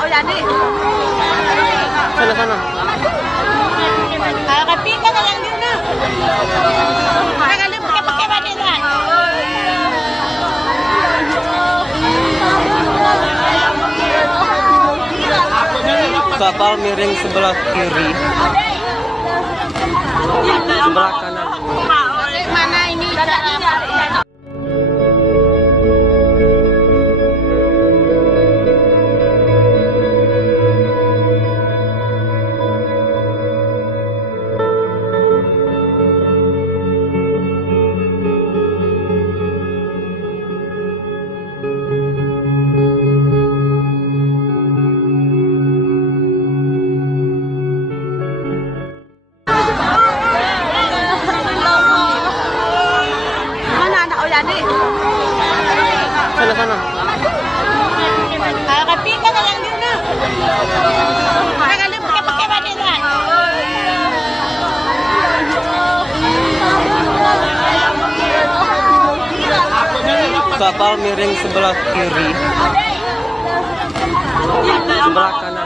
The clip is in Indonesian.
oh jadi. Sana. Kalau kepika na lang din na. Magaling pakai ba nila? Kapal miring sebelah kiri, sebelah kanan. Mana ini? Sana. Kalau kepika na lang din na. Magaling pakai ba nila? Kapal miring sebelah kiri, sebelah kanan.